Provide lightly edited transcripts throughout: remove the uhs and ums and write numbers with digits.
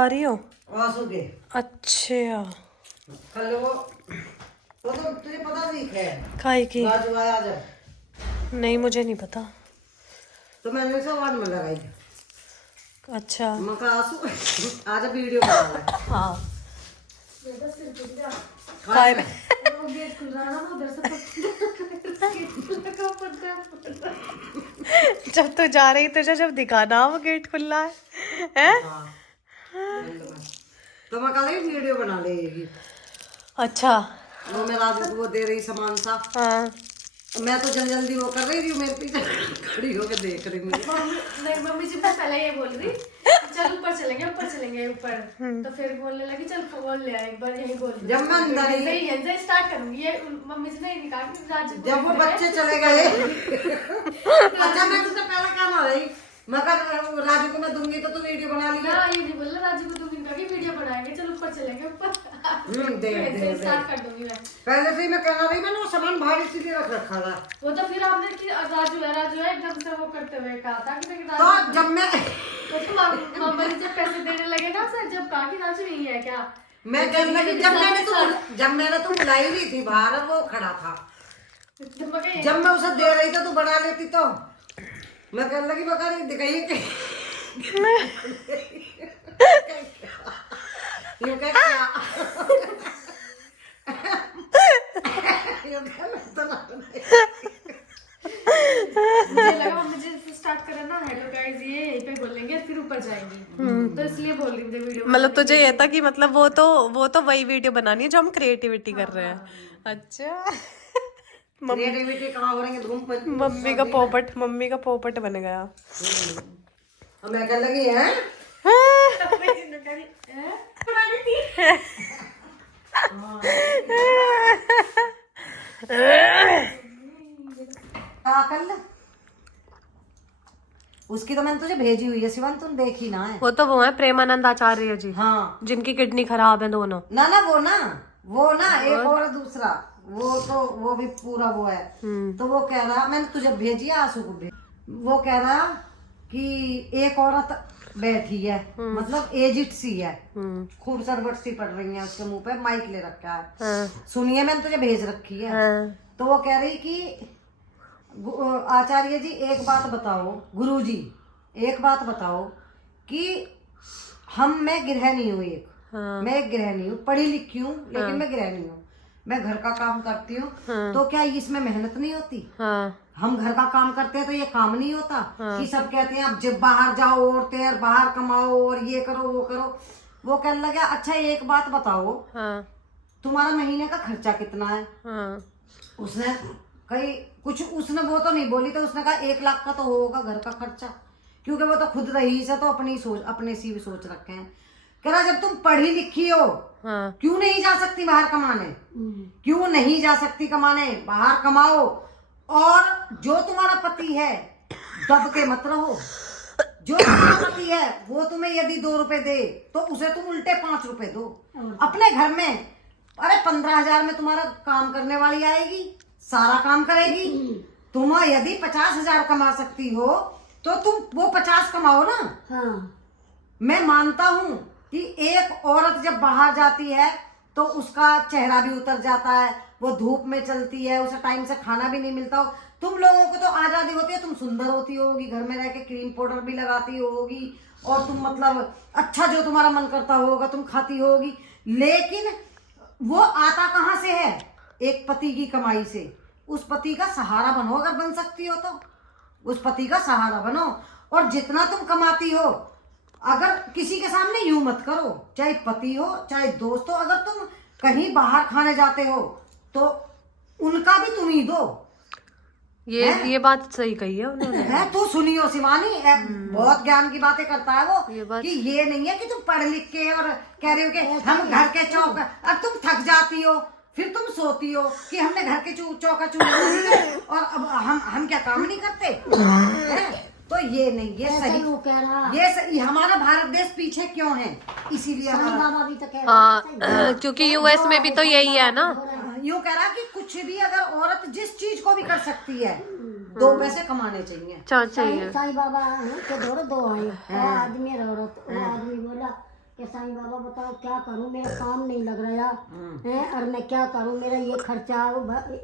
आ रही हो? वासुदेव। अच्छा, कल वो तो तुझे पता नहीं है काय की? राजू आया जब, नहीं, मुझे नहीं पता। तो मैंने से आवाज में लगाई। अच्छा, मैं कहा आंसू आज वीडियो बना रहा है। हाँ। काय में? जब तू जा रही तुझे जब दिखाना वो गेट खुला है? हाँ। तो मैं कल ही वीडियो बना लेगी। अच्छा, वो मैं राजू को वो दे रही सामान सा, हाँ। मैं तो जल्दी वो कर रही थी, मेरे पीछे खड़ी होकर देख रही मुझे। मम्मी जी मैं पहले ये बोल रही चल ऊपर चलेंगे ऊपर तो फिर बोलने लगी चल फोन ले आ एक बार, यही बोल जब मैं अंदर ही यहीं से स्टार्ट करूंगी ये मम्मी जी ने नहीं कहा कि राजू को जब वो बच्चे चले गए अच्छा मैं तुझसे पहले कहना रही, मगर राजू को मैं दूंगी तो तू वीडियो बना ली। ना ये नहीं बोलना राजू को दूंगी कहा कि वीडियो बनाएंगे चल ऊपर चलेंगे ऊपर दे स्टार्ट कर दूंगी मैं। पहले से ही मैं कहना रही, मैंने वो सामान बाहर इसीलिए रख रखा था। वो तो फिर आपने कि राजू है एकदम से वो करते हुए कहा था कि तो जब मैं मम्मा जी जब पैसे देने लगे ना सर, जब कहा कि राजू यही है क्या, मैं कहने लगी जब मैंने तो बुलाई हुई थी बाहर, वो खड़ा था, जब मैं उसे दे रही थी तो बना लेती, तो मैं कहने लगी बकर दिखाइए कि यूं कह क्या यूं कह मैं तो ना मुझे लगा मम्मी जी स्टार्ट करें ना हेलो गाइस ये यहीं पे बोलेंगे फिर ऊपर जाएंगे, तो इसलिए बोल रही थी वीडियो मतलब तुझे ये था कि मतलब वो तो वही वीडियो बनानी है जो हम क्रिएटिविटी कर रहे हैं। अच्छा। क्रिएटिविटी कहाँ हो रही है, धूम पर मम्मी का पोपट बन गया। अब मैं कहने लगी है कल उसकी तो मैंने तुझे भेजी हुई है शिवान, तुम देखी ना है। वो है प्रेमानंद आचार्य जी, हाँ जिनकी किडनी खराब है दोनों। ना वो ना एक और दूसरा, वो भी पूरा वो है। तो वो कह रहा, मैंने तुझे भेजी है आंसू को भेज, वो कह रहा कि एक औरत बैठी है, मतलब एजिड सी है, खूब सरबट सी पड़ रही है, उसके मुंह पे माइक ले रखा है। सुनिए मैंने तुझे भेज रखी है। तो वो कह रही कि आचार्य जी एक बात बताओ, गुरुजी एक बात बताओ कि मैं गृहिणी हूँ, मैं एक गृहिणी हूँ, पढ़ी लिखी हूँ लेकिन मैं गृहिणी हूँ, मैं घर का काम करती हूँ, तो क्या इसमें मेहनत नहीं होती? हम घर का काम करते हैं तो ये काम नहीं होता कि सब कहते हैं अब जब बाहर जाओ औरतें और बाहर कमाओ और ये करो वो करो। वो कहने लगा अच्छा एक बात बताओ, तुम्हारा महीने का खर्चा कितना है? उसने कहीं कुछ उसने वो तो नहीं बोली, तो उसने कहा 1 लाख का तो होगा घर का खर्चा, क्योंकि वो तो खुद रही से तो अपने सी भी सोच रखे हैं। कह रहा जब तुम पढ़ी लिखी हो क्यों नहीं जा सकती बाहर कमाने? क्यों नहीं जा सकती कमाने? बाहर कमाओ, और जो तुम्हारा पति है दब के मत रहो। जो तुम्हारा पति है वो तुम्हें यदि 2 रुपए दे तो उसे तुम उल्टे 5 रुपए दो। अपने घर में अरे 15,000 में तुम्हारा काम करने वाली आएगी, सारा काम करेगी। तुम यदि 50,000 कमा सकती हो तो तुम वो 50 कमाओ ना। मैं मानता हूँ कि एक औरत जब बाहर जाती है तो उसका चेहरा भी उतर जाता है, वो धूप में चलती है, उसे टाइम से खाना भी नहीं मिलता हो। तुम लोगों को तो आजादी होती है, तुम सुंदर होती होगी, घर में रह के क्रीम पाउडर भी लगाती होगी, और तुम मतलब अच्छा जो तुम्हारा मन करता होगा तुम खाती होगी, लेकिन वो आता कहाँ से है? एक पति की कमाई से। उस पति का सहारा बनो, अगर बन सकती हो तो उस पति का सहारा बनो, और जितना तुम कमाती हो अगर किसी के सामने यूं मत करो, चाहे पति हो चाहे दोस्त हो। अगर तुम कहीं बाहर खाने जाते हो तो उनका भी तुम ही दो। ये बात सही कही है उन्होंने। है तू सुनियो शिवानी, बहुत ज्ञान की बातें करता है वो, कि ये नहीं है कि तुम पढ़ लिख के और कह रहे हो कि हम घर के चौक, अब तुम थक जाती हो फिर तुम सोती हो कि हमने घर के चौका चूल्हे और अब हम क्या काम नहीं करते हैं? तो ये नहीं, ये सही वो कह रहा, ये सही। हमारा भारत देश पीछे क्यों है? इसीलिए भी तो कह रहा, क्योंकि यूएस में भी तो यही है ना। यूँ कह रहा कि कुछ भी अगर औरत जिस चीज को भी कर सकती है 2 पैसे कमाने चाहिए। साईं बाबा के दो आए, आदमी और औरत। वो आदमी बोला कि साईं बाबा बताओ क्या करूं, मेरा काम नहीं लग रहा है, और मैं क्या करूं, मेरा ये खर्चा,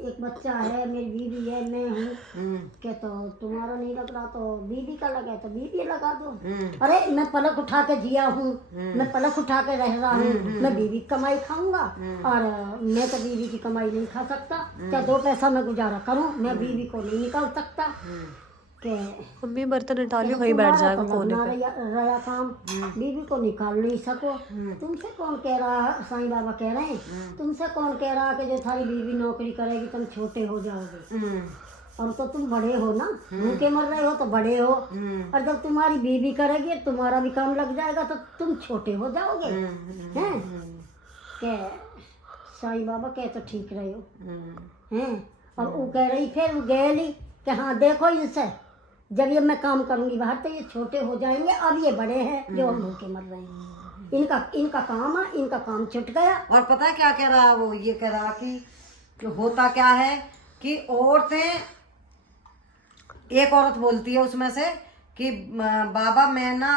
एक बच्चा है, मेरी बीवी है, मैं हूँ। क्या तो तुम्हारा नहीं लग रहा तो बीवी का लगा तो बीवी लगा दो। अरे मैं पलक उठा के जिया हूँ, मैं पलक उठा के रह रहा हूँ, मैं बीवी की कमाई खाऊंगा और मैं तो बीवी की कमाई नहीं खा सकता। क्या 2 पैसा मैं गुजारा करूं, मैं बीवी को नहीं निकाल सकता। मम्मी बर्तन हटा लियो, वहीं बैठ जाएगा कोने पे। रया काम बीवी को निकाल नहीं सको। तुमसे कौन कह रहा, साईं बाबा कह रहे हैं, तुमसे कौन कह रहा कि जो थारी बीवी नौकरी करेगी तुम छोटे हो जाओगे। और तो तुम बड़े हो ना, भूखे मर रहे हो तो बड़े हो, और जब तुम्हारी बीवी करेगी तुम्हारा भी काम लग जाएगा तो तुम छोटे हो जाओगे। हैं के साईं बाबा कह तो ठीक रहे हो हैं। और वो कह रही, फिर वो गए कि हाँ देखो इनसे, जब ये मैं काम करूंगी बाहर तो ये छोटे हो जाएंगे, अब ये बड़े हैं जो हम भूखे मर रहे हैं, इनका काम है, इनका काम छुट गया। और पता है क्या कह रहा, वो ये कह रहा कि होता क्या है कि औरतें, एक औरत बोलती है उसमें से कि बाबा मैं ना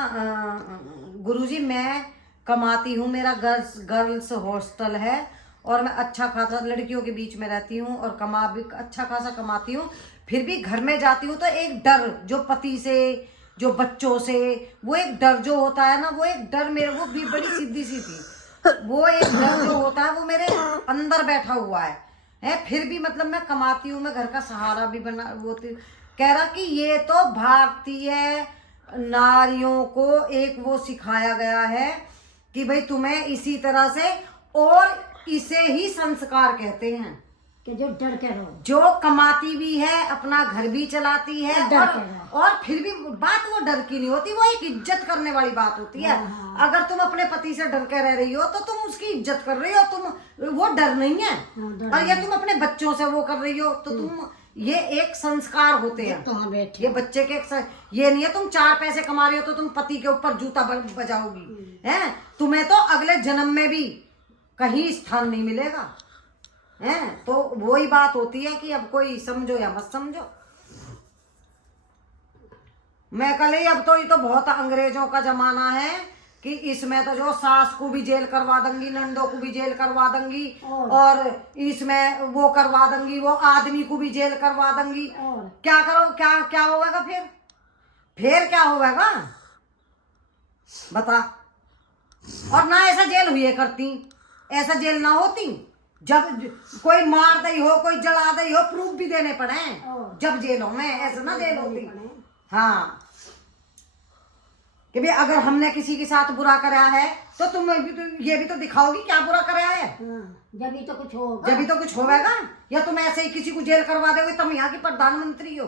गुरुजी मैं कमाती हूँ, मेरा गर्ल्स हॉस्टल है और मैं अच्छा खासा लड़कियों के बीच में रहती हूँ और कमा भी अच्छा खासा कमाती हूँ, फिर भी घर में जाती हूँ तो एक डर जो पति से, जो बच्चों से, वो एक डर जो होता है ना, वो एक डर मेरे, वो भी बड़ी सीधी सी थी, वो एक डर जो होता है वो मेरे अंदर बैठा हुआ है। फिर भी मतलब मैं कमाती हूँ, मैं घर का सहारा भी बना, वो कह रहा कि ये तो भारतीय नारियों को एक वो सिखाया गया है कि भाई तुम्हें इसी तरह से, और इसे ही संस्कार कहते हैं कि जो डर के रहो, जो कमाती भी है, अपना घर भी चलाती है, और फिर भी बात वो डर की नहीं होती, वो एक इज्जत करने वाली बात होती है। अगर तुम अपने पति से डर के रह रही हो तो तुम उसकी इज्जत कर रही हो, तुम वो डर नहीं है। और ये तुम अपने बच्चों से वो कर रही हो तो तुम, ये एक संस्कार होते हैं तो ये बच्चे के ये नहीं है तुम 4 पैसे कमा रहे हो तो तुम पति के ऊपर जूता बजाओगी, हैं? तुम्हें तो अगले जन्म में भी कहीं स्थान नहीं मिलेगा, हैं? तो वही बात होती है कि अब कोई समझो या मत समझो। मैं कल ही, अब तो ये तो बहुत अंग्रेजों का जमाना है कि इसमें तो जो सास को भी जेल करवा दूंगी, नंदों को भी जेल करवा दूंगी, और इसमें वो करवा दूंगी, वो आदमी को भी जेल करवा दूंगी। क्या करो, क्या होगा फिर क्या होगा बता। और ना ऐसा जेल हुए करती, ऐसा जेल ना होती, जब कोई मार दई हो, कोई जला दई हो, प्रूफ भी देने पड़े जब जेलों में, ऐसा ना जेल होती। हाँ कि भाई अगर हमने किसी के साथ बुरा कराया है तो तुम ये भी तो दिखाओगी क्या बुरा कराया है, जब ही तो कुछ होगा, जब ही तो कुछ होगा। या तुम ऐसे ही किसी को जेल करवा दोगे, तुम यहाँ की प्रधानमंत्री हो।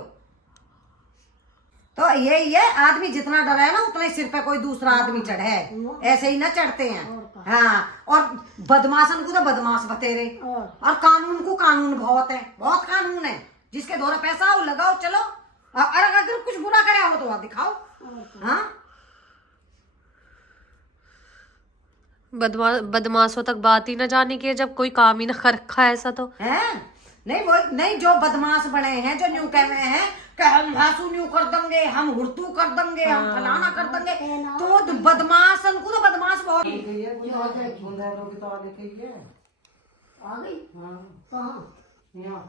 तो यही है, आदमी जितना डरा है ना उतना ही सिर पे कोई दूसरा आदमी चढ़े है, ऐसे ही ना चढ़ते हैं। हाँ, और बदमाशन को तो बदमाश बतेरे, और कानून को कानून बहुत है, बहुत कानून है, जिसके द्वारा पैसा हो लगाओ चलो, और अगर कुछ बुरा कराया हो तो वहां दिखाओ। हाँ, बदमाशों तक बात ही ना जाने की है, जब कोई काम ही ना कर रखा है ऐसा तो है। नहीं वो नहीं, जो बदमाश बने हैं, जो न्यू कह रहे हैं कि हम हासू न्यू कर देंगे, हम हुर्तू कर देंगे, हम फलाना कर देंगे, तो बदमाश उनको तो बदमाश बहुत आ गई। हाँ, कहाँ? यहाँ।